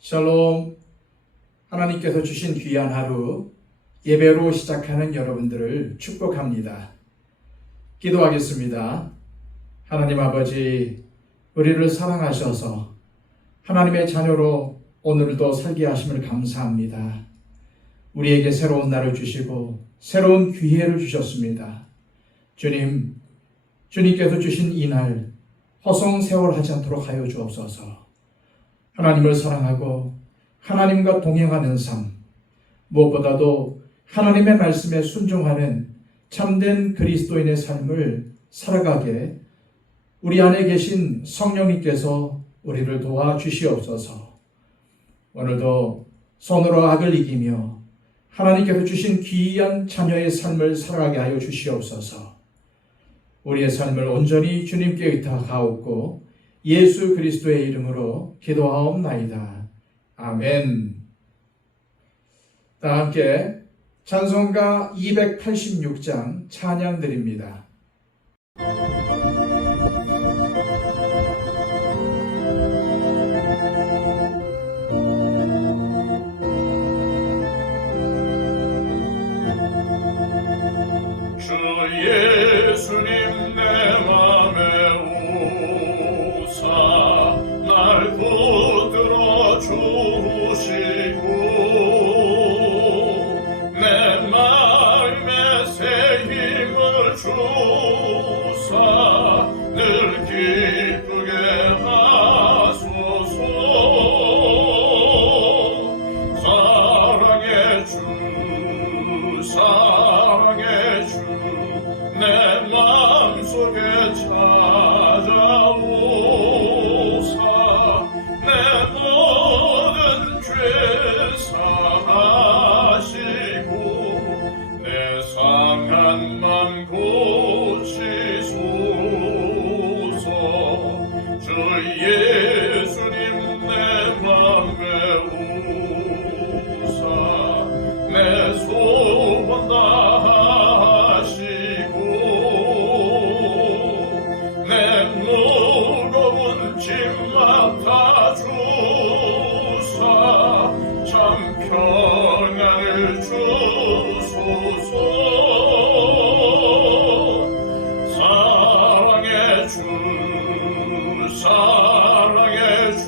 샬롬. 하나님께서 주신 귀한 하루 예배로 시작하는 여러분들을 축복합니다. 기도하겠습니다. 하나님 아버지, 우리를 사랑하셔서 하나님의 자녀로 오늘도 살게 하심을 감사합니다. 우리에게 새로운 날을 주시고 새로운 기회를 주셨습니다. 주님께서 주신 이 날 허송세월하지 않도록 하여 주옵소서. 하나님을 사랑하고 하나님과 동행하는 삶, 무엇보다도 하나님의 말씀에 순종하는 참된 그리스도인의 삶을 살아가게 우리 안에 계신 성령님께서 우리를 도와주시옵소서. 오늘도 손으로 악을 이기며 하나님께서 주신 귀한 자녀의 삶을 살아가게 하여 주시옵소서. 우리의 삶을 온전히 주님께 의탁하옵고 예수 그리스도의 이름으로 기도하옵나이다. 아멘. 다 함께 찬송가 286장 찬양 드립니다. 주 예수님 내 맘에 오사 날 붙들어 주시고 내 마음에 새 힘을 주사 늘 기쁘게 하소서. 사랑의 주 사랑의 주 내 마음속에 찾아오사 내 모든 죄 사하시고 내 상한 맘 고치소서. 주 예수님 내 맘에 오사 내 소원 다하시고 내 무거운 짐 맡아주사 참 평안을 주소서. 사랑의 주 사랑의 주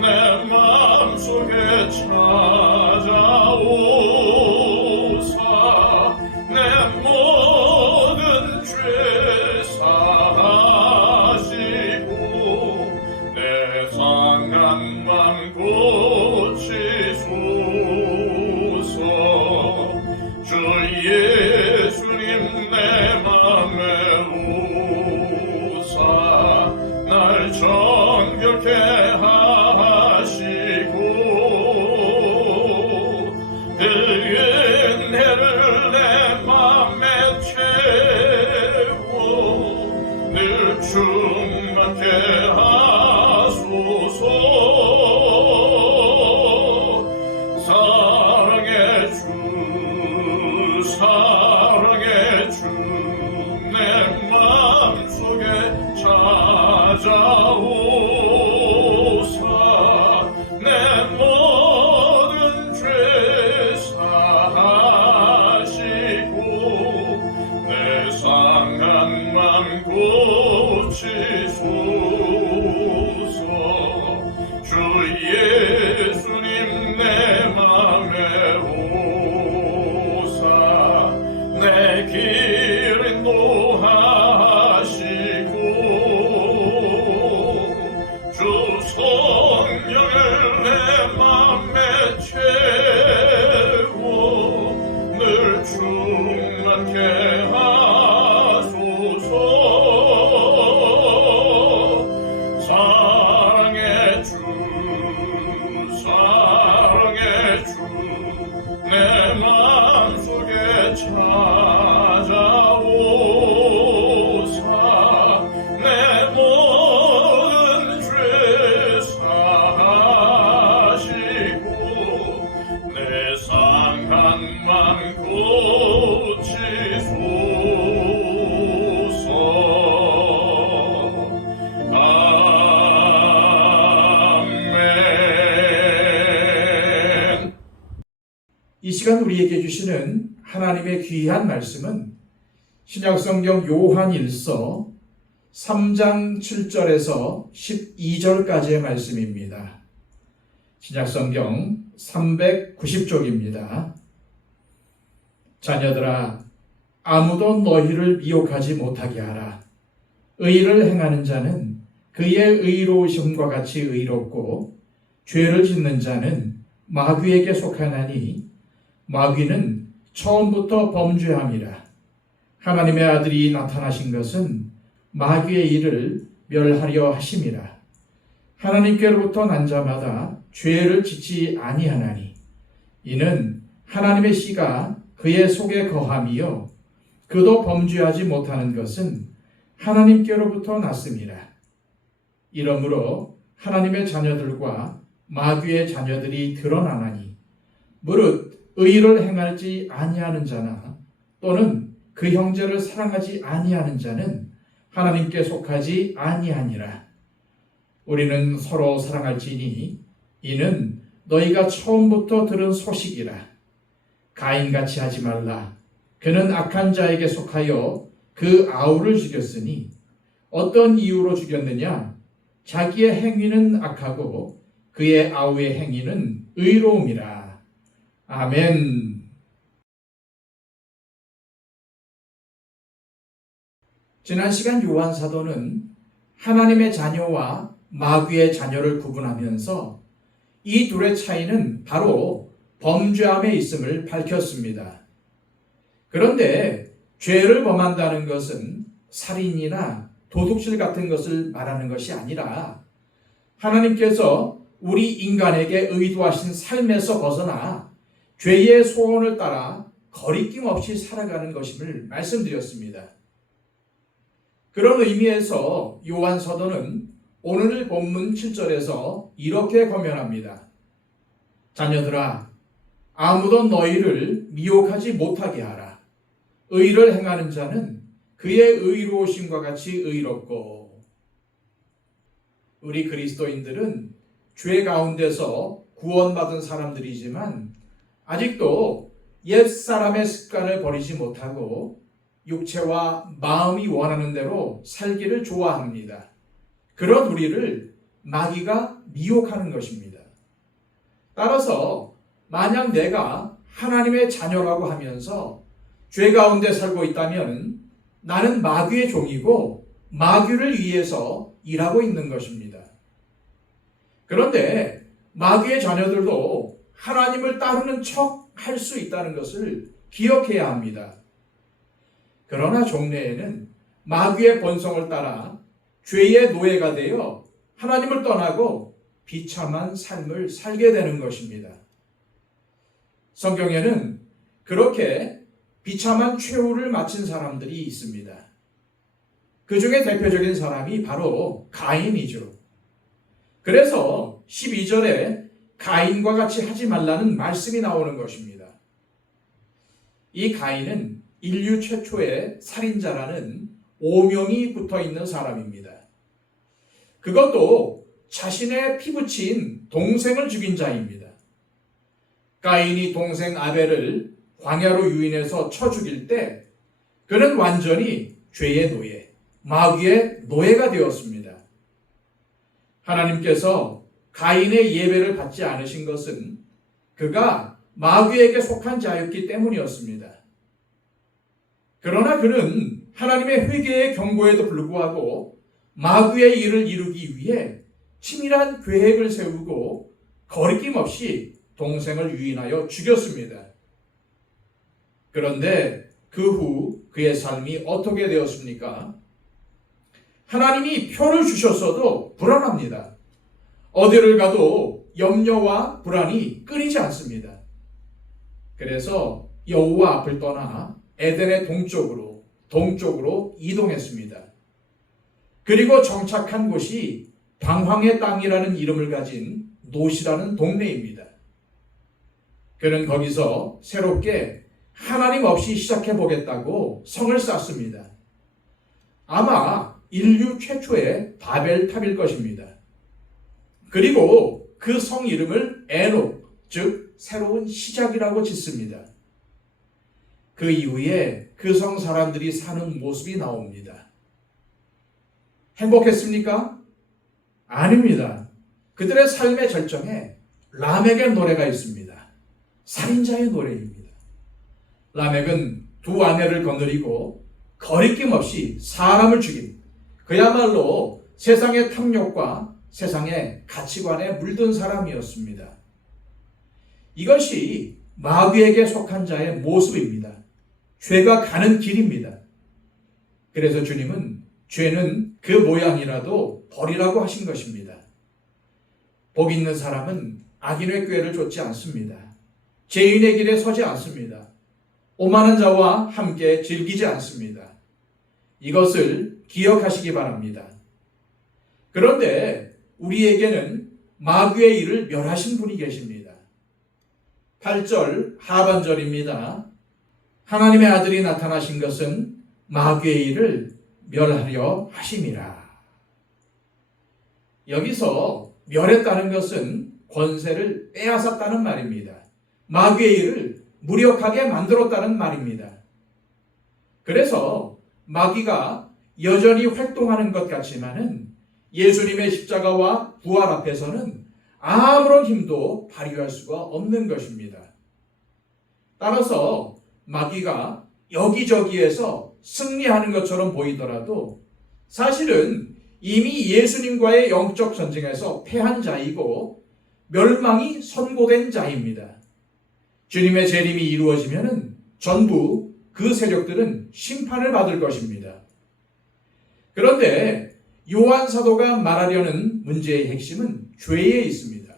내 마음속에 찾아오사 내 모든 죄 사하시고 내 상한 맘 고치소서. 주 예수님 내 맘에 오사 날 정결케 하시고 그 은혜를 내 맘에 채워 늘 충만케 하소서. 사랑의 주 사랑의 주 내 마음속에 찾아오사 내 모든 죄 사하시고 내 상한 맘 고치소서. 주 예수님 내 맘에 오사 내 길 인도하시고 이 시간 우리에게 주시는 하나님의 귀한 말씀은 신약성경 요한일서 3장 7절에서 12절까지의 말씀입니다. 신약성경 390쪽입니다. 자녀들아, 아무도 너희를 미혹하지 못하게 하라. 의를 행하는 자는 그의 의로우심과 같이 의롭고 죄를 짓는 자는 마귀에게 속하나니 마귀는 처음부터 범죄함이라. 하나님의 아들이 나타나신 것은 마귀의 일을 멸하려 하심이라. 하나님께로부터 난 자마다 죄를 짓지 아니하나니 이는 하나님의 씨가 그의 속에 거함이요 그도 범죄하지 못하는 것은 하나님께로부터 났음이라. 이러므로 하나님의 자녀들과 마귀의 자녀들이 드러나나니 무릇 의를 행하지 아니하는 자나 또는 그 형제를 사랑하지 아니하는 자는 하나님께 속하지 아니하니라. 우리는 서로 사랑할지니 이는 너희가 처음부터 들은 소식이라. 가인같이 하지 말라. 그는 악한 자에게 속하여 그 아우를 죽였으니 어떤 이유로 죽였느냐? 자기의 행위는 악하고 그의 아우의 행위는 의로움이라. 아멘. 지난 시간 요한 사도는 하나님의 자녀와 마귀의 자녀를 구분하면서 이 둘의 차이는 바로 범죄함에 있음을 밝혔습니다. 그런데 죄를 범한다는 것은 살인이나 도둑질 같은 것을 말하는 것이 아니라 하나님께서 우리 인간에게 의도하신 삶에서 벗어나 죄의 소원을 따라 거리낌 없이 살아가는 것임을 말씀드렸습니다. 그런 의미에서 요한 사도는 오늘 본문 7절에서 이렇게 권면합니다. 자녀들아, 아무도 너희를 미혹하지 못하게 하라. 의를 행하는 자는 그의 의로우심과 같이 의롭고. 우리 그리스도인들은 죄 가운데서 구원받은 사람들이지만 아직도 옛사람의 습관을 버리지 못하고 육체와 마음이 원하는 대로 살기를 좋아합니다. 그런 우리를 마귀가 미혹하는 것입니다. 따라서 만약 내가 하나님의 자녀라고 하면서 죄 가운데 살고 있다면 나는 마귀의 종이고 마귀를 위해서 일하고 있는 것입니다. 그런데 마귀의 자녀들도 하나님을 따르는 척 할 수 있다는 것을 기억해야 합니다. 그러나 종래에는 마귀의 본성을 따라 죄의 노예가 되어 하나님을 떠나고 비참한 삶을 살게 되는 것입니다. 성경에는 그렇게 비참한 최후를 마친 사람들이 있습니다. 그 중에 대표적인 사람이 바로 가인이죠. 그래서 12절에 가인과 같이 하지 말라는 말씀이 나오는 것입니다. 이 가인은 인류 최초의 살인자라는 오명이 붙어 있는 사람입니다. 그것도 자신의 피부치인 동생을 죽인 자입니다. 가인이 동생 아벨을 광야로 유인해서 쳐 죽일 때 그는 완전히 죄의 노예, 마귀의 노예가 되었습니다. 하나님께서 가인의 예배를 받지 않으신 것은 그가 마귀에게 속한 자였기 때문이었습니다. 그러나 그는 하나님의 회개의 경고에도 불구하고 마귀의 일을 이루기 위해 치밀한 계획을 세우고 거리낌 없이 동생을 유인하여 죽였습니다. 그런데 그 후 그의 삶이 어떻게 되었습니까? 하나님이 표를 주셨어도 불안합니다. 어디를 가도 염려와 불안이 끊이지 않습니다. 그래서 여호와 앞을 떠나 에덴의 동쪽으로 이동했습니다. 그리고 정착한 곳이 방황의 땅이라는 이름을 가진 노시라는 동네입니다. 그는 거기서 새롭게 하나님 없이 시작해 보겠다고 성을 쌓습니다. 아마 인류 최초의 바벨탑일 것입니다. 그리고 그 성 이름을 에녹, 즉 새로운 시작이라고 짓습니다. 그 이후에 그 성 사람들이 사는 모습이 나옵니다. 행복했습니까? 아닙니다. 그들의 삶의 절정에 라멕의 노래가 있습니다. 살인자의 노래입니다. 라멕은 두 아내를 거느리고 거리낌 없이 사람을 죽인, 그야말로 세상의 탐욕과 세상의 가치관에 물든 사람이었습니다. 이것이 마귀에게 속한 자의 모습입니다. 죄가 가는 길입니다. 그래서 주님은 죄는 그 모양이라도 버리라고 하신 것입니다. 복 있는 사람은 악인의 꾀를 좇지 않습니다. 죄인의 길에 서지 않습니다. 오만한 자와 함께 즐기지 않습니다. 이것을 기억하시기 바랍니다. 그런데 우리에게는 마귀의 일을 멸하신 분이 계십니다. 8절 하반절입니다. 하나님의 아들이 나타나신 것은 마귀의 일을 멸하려 하심이라. 여기서 멸했다는 것은 권세를 빼앗았다는 말입니다. 마귀의 일을 무력하게 만들었다는 말입니다. 그래서 마귀가 여전히 활동하는 것 같지만은 예수님의 십자가와 부활 앞에서는 아무런 힘도 발휘할 수가 없는 것입니다. 따라서 마귀가 여기저기에서 승리하는 것처럼 보이더라도 사실은 이미 예수님과의 영적 전쟁에서 패한 자이고 멸망이 선고된 자입니다. 주님의 재림이 이루어지면은 전부 그 세력들은 심판을 받을 것입니다. 그런데 요한 사도가 말하려는 문제의 핵심은 죄에 있습니다.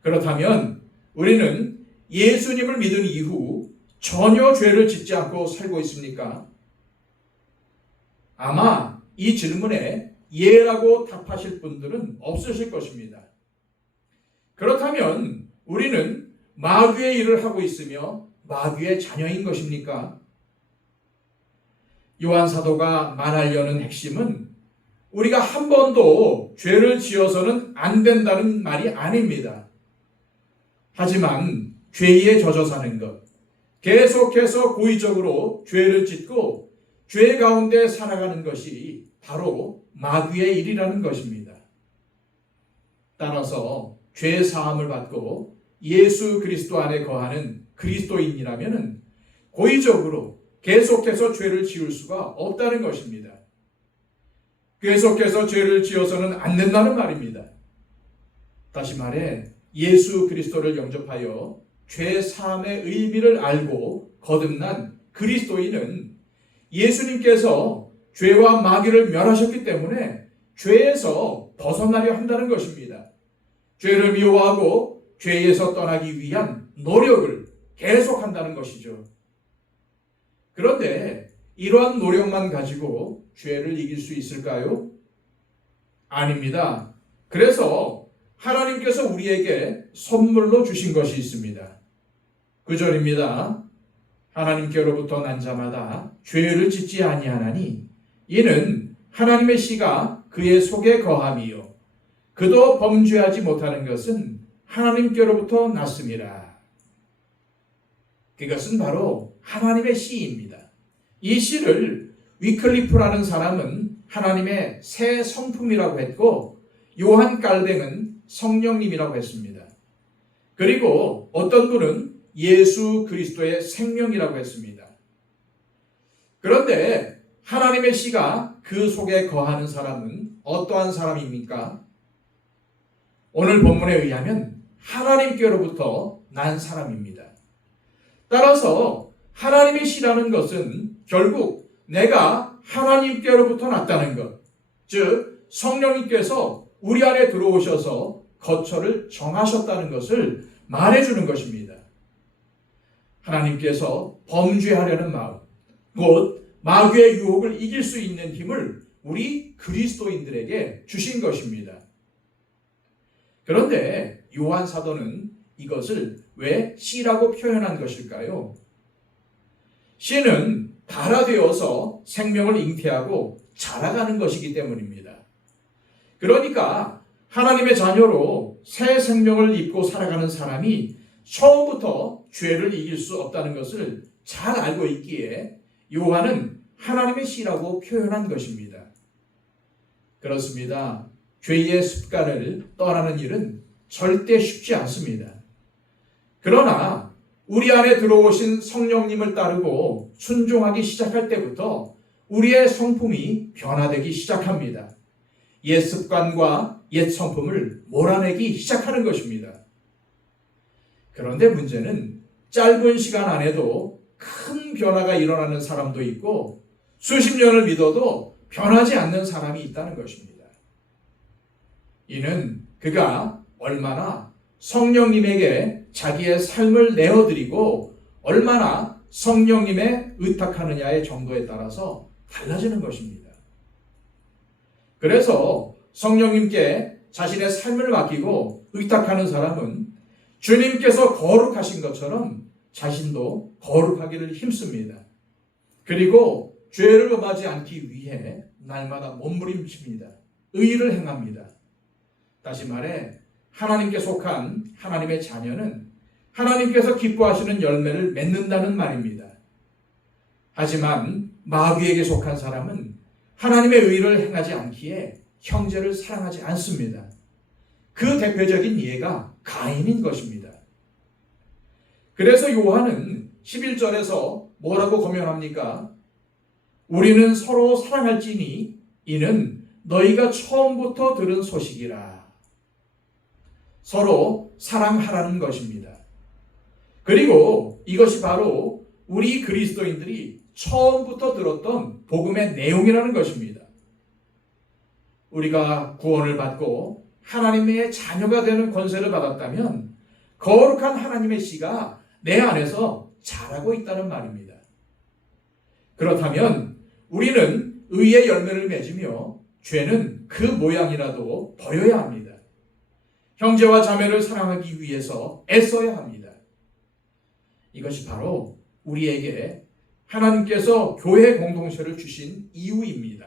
그렇다면 우리는 예수님을 믿은 이후 전혀 죄를 짓지 않고 살고 있습니까? 아마 이 질문에 예라고 답하실 분들은 없으실 것입니다. 그렇다면 우리는 마귀의 일을 하고 있으며 마귀의 자녀인 것입니까? 요한 사도가 말하려는 핵심은 우리가 한 번도 죄를 지어서는 안 된다는 말이 아닙니다. 하지만 죄에 젖어 사는 것, 계속해서 고의적으로 죄를 짓고 죄 가운데 살아가는 것이 바로 마귀의 일이라는 것입니다. 따라서 죄 사함을 받고 예수 그리스도 안에 거하는 그리스도인이라면 고의적으로 계속해서 죄를 지을 수가 없다는 것입니다. 계속해서 죄를 지어서는 안 된다는 말입니다. 다시 말해 예수 그리스도를 영접하여 죄 사함의 의미를 알고 거듭난 그리스도인은 예수님께서 죄와 마귀를 멸하셨기 때문에 죄에서 벗어나려 한다는 것입니다. 죄를 미워하고 죄에서 떠나기 위한 노력을 계속한다는 것이죠. 그런데 이러한 노력만 가지고 죄를 이길 수 있을까요? 아닙니다. 그래서 하나님께서 우리에게 선물로 주신 것이 있습니다. 9절입니다. 하나님께로부터 난 자마다 죄를 짓지 아니하나니 이는 하나님의 씨가 그의 속에 거함이요 그도 범죄하지 못하는 것은 하나님께로부터 났음이라. 그것은 바로 하나님의 씨입니다. 이 씨를 위클리프라는 사람은 하나님의 새 성품이라고 했고 요한 깔뱅은 성령님이라고 했습니다. 그리고 어떤 분은 예수 그리스도의 생명이라고 했습니다. 그런데 하나님의 씨가 그 속에 거하는 사람은 어떠한 사람입니까? 오늘 본문에 의하면 하나님께로부터 난 사람입니다. 따라서 하나님의 씨라는 것은 결국 내가 하나님께로부터 났다는 것, 즉 성령님께서 우리 안에 들어오셔서 거처를 정하셨다는 것을 말해주는 것입니다. 하나님께서 범죄하려는 마음, 곧 마귀의 유혹을 이길 수 있는 힘을 우리 그리스도인들에게 주신 것입니다. 그런데 요한 사도는 이것을 왜 씨라고 표현한 것일까요? 씨는 발화되어서 생명을 잉태하고 자라가는 것이기 때문입니다. 그러니까 하나님의 자녀로 새 생명을 입고 살아가는 사람이 처음부터 죄를 이길 수 없다는 것을 잘 알고 있기에 요한은 하나님의 씨라고 표현한 것입니다. 그렇습니다. 죄의 습관을 떠나는 일은 절대 쉽지 않습니다. 그러나 우리 안에 들어오신 성령님을 따르고 순종하기 시작할 때부터 우리의 성품이 변화되기 시작합니다. 옛 습관과 옛 성품을 몰아내기 시작하는 것입니다. 그런데 문제는 짧은 시간 안에도 큰 변화가 일어나는 사람도 있고 수십 년을 믿어도 변하지 않는 사람이 있다는 것입니다. 이는 그가 얼마나 성령님에게 자기의 삶을 내어드리고 얼마나 성령님에 의탁하느냐의 정도에 따라서 달라지는 것입니다. 그래서 성령님께 자신의 삶을 맡기고 의탁하는 사람은 주님께서 거룩하신 것처럼 자신도 거룩하기를 힘씁니다. 그리고 죄를 범하지 않기 위해 날마다 몸부림칩니다. 의를 행합니다. 다시 말해 하나님께 속한 하나님의 자녀는 하나님께서 기뻐하시는 열매를 맺는다는 말입니다. 하지만 마귀에게 속한 사람은 하나님의 의를 행하지 않기에 형제를 사랑하지 않습니다. 그 대표적인 예가 가인인 것입니다. 그래서 요한은 11절에서 뭐라고 고면합니까? 우리는 서로 사랑할지니 이는 너희가 처음부터 들은 소식이라. 서로 사랑하라는 것입니다. 그리고 이것이 바로 우리 그리스도인들이 처음부터 들었던 복음의 내용이라는 것입니다. 우리가 구원을 받고 하나님의 자녀가 되는 권세를 받았다면 거룩한 하나님의 씨가 내 안에서 자라고 있다는 말입니다. 그렇다면 우리는 의의 열매를 맺으며 죄는 그 모양이라도 버려야 합니다. 형제와 자매를 사랑하기 위해서 애써야 합니다. 이것이 바로 우리에게 하나님께서 교회 공동체를 주신 이유입니다.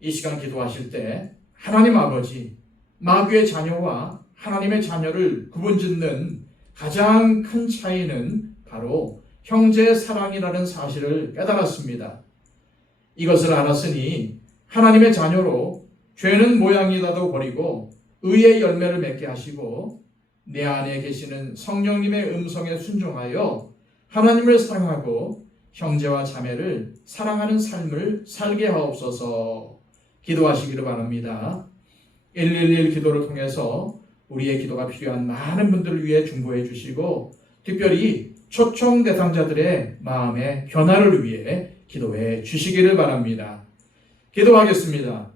이 시간 기도하실 때 하나님 아버지, 마귀의 자녀와 하나님의 자녀를 구분짓는 가장 큰 차이는 바로 형제의 사랑이라는 사실을 깨달았습니다. 이것을 알았으니 하나님의 자녀로 죄는 모양이라도 버리고 의의 열매를 맺게 하시고 내 안에 계시는 성령님의 음성에 순종하여 하나님을 사랑하고 형제와 자매를 사랑하는 삶을 살게 하옵소서. 기도하시기를 바랍니다. 111 기도를 통해서 우리의 기도가 필요한 많은 분들을 위해 중보해 주시고 특별히 초청 대상자들의 마음의 변화를 위해 기도해 주시기를 바랍니다. 기도하겠습니다.